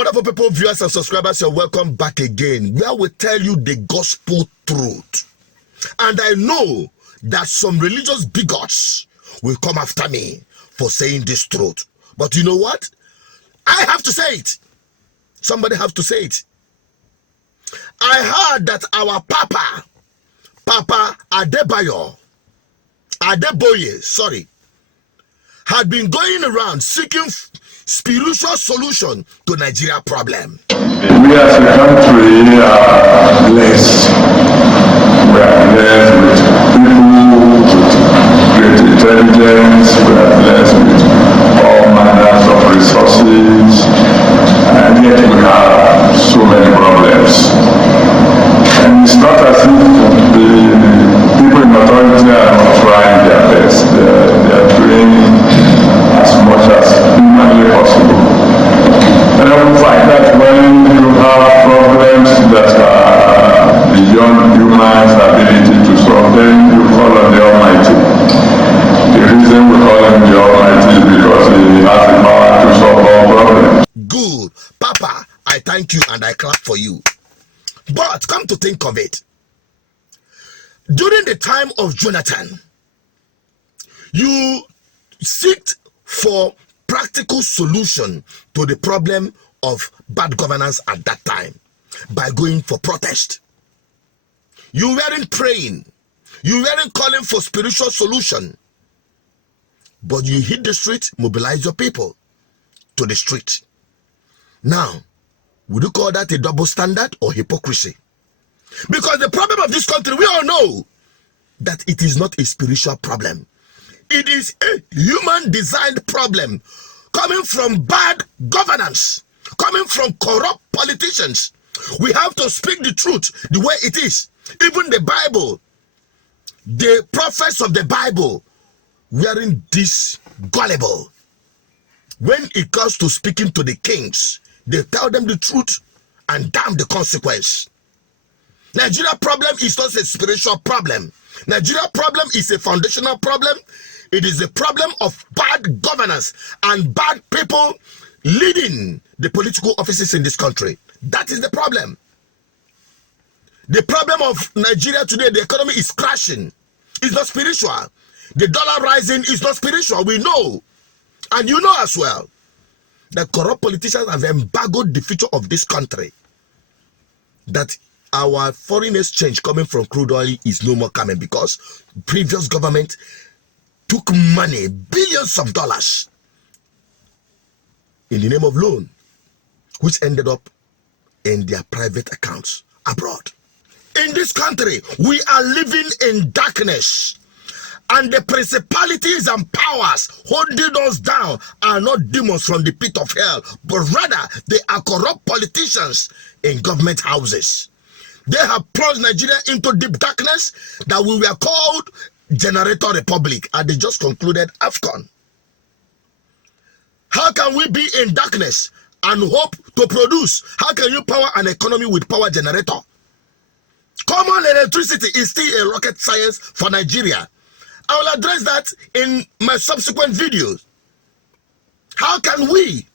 wonderful people, viewers and subscribers, you're welcome back again, where we tell you the gospel truth. And I know that some religious bigots will come after me for saying this truth. But you know what? I have to say it. Somebody have to say it. I heard that our Papa Adeboye, had been going around seeking spiritual solution to Nigeria problem. We as a country are blessed. We are blessed with people with great intelligence. We are blessed with all manners of resources, and yet we have so many problems. And it's not as if the people in authority are not trying their best. They are doing as much as humanly possible. And I will find that when you have problems that are beyond human's ability to solve, then you call on the Almighty. The reason we call him the Almighty is because he has the power to solve all problems. Good. Papa, I thank you and I clap for you. But come to think of it, during the time of Jonathan, you seeked for practical solution to the problem of bad governance at that time by going for protest. You weren't praying, you weren't calling for spiritual solution, but you hit the street, mobilize your people to the street. Now, would you call that a double standard or hypocrisy? Because the problem of this country, we all know that it is not a spiritual problem. It is a human designed problem coming from bad governance, coming from corrupt politicians. We have to speak the truth the way it is. Even the Bible, the prophets of the Bible weren't this gullible. When it comes to speaking to the kings, they tell them the truth and damn the consequence. Nigeria problem is not a spiritual problem. Nigeria problem is a foundational problem. It is a problem of bad governance and bad people leading the political offices in this country. That is the problem. The problem of Nigeria today, the economy is crashing. It's not spiritual. The dollar rising is not spiritual. We know. And you know as well that corrupt politicians have embargoed the future of this country. That our foreign exchange coming from crude oil is no more coming because previous government took money, billions of dollars, in the name of loan, which ended up in their private accounts abroad. In this country, we are living in darkness. And the principalities and powers holding us down are not demons from the pit of hell, but rather they are corrupt politicians in government houses. They have plunged Nigeria into deep darkness that we were called Generator Republic, and they just concluded AFCON. How can we be in darkness and hope to produce? How can you power an economy with power generator? Common electricity is still a rocket science for Nigeria. I will address that in my subsequent videos. How can we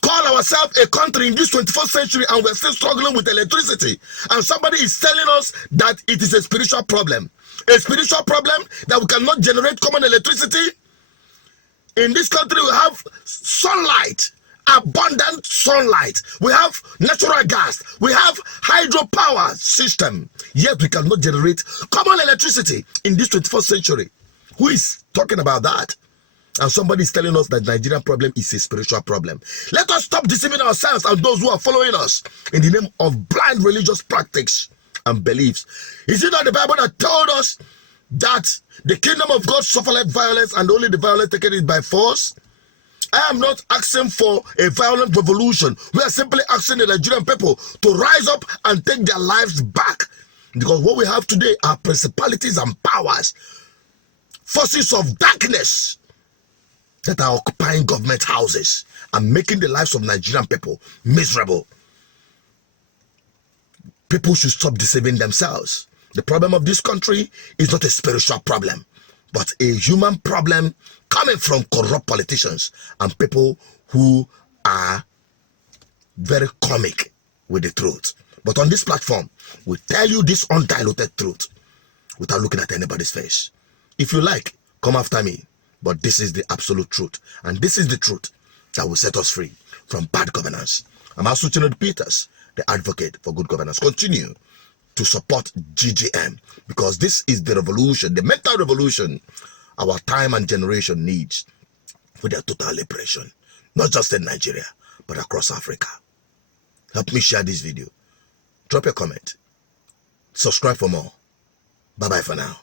call ourselves a country in this 21st century and we're still struggling with electricity? And somebody is telling us that it is a spiritual problem. A spiritual problem that we cannot generate common electricity? In this country we have sunlight, abundant sunlight. We have natural gas. We have hydropower system. Yet we cannot generate common electricity in this 21st century. Who is talking about that? And somebody is telling us that Nigerian problem is a spiritual problem. Let us stop deceiving ourselves and those who are following us in the name of blind religious practice and beliefs. Is it not the Bible that told us that the kingdom of God suffereth violence and only the violent take it by force? I am not asking for a violent revolution. We are simply asking the Nigerian people to rise up and take their lives back. Because what we have today are principalities and powers, forces of darkness that are occupying government houses and making the lives of Nigerian people miserable. People should stop deceiving themselves. The problem of this country is not a spiritual problem, but a human problem coming from corrupt politicians and people who are very comic with the truth. But on this platform, we tell you this undiluted truth without looking at anybody's face. If you like, come after me. But this is the absolute truth. And this is the truth that will set us free from bad governance. I'm also Chinod Peters, the advocate for good governance. Continue to support GGM, because this is the revolution, the mental revolution our time and generation needs for their total liberation, not just in Nigeria, but across Africa. Help me share this video. Drop a comment. Subscribe for more. Bye-bye for now.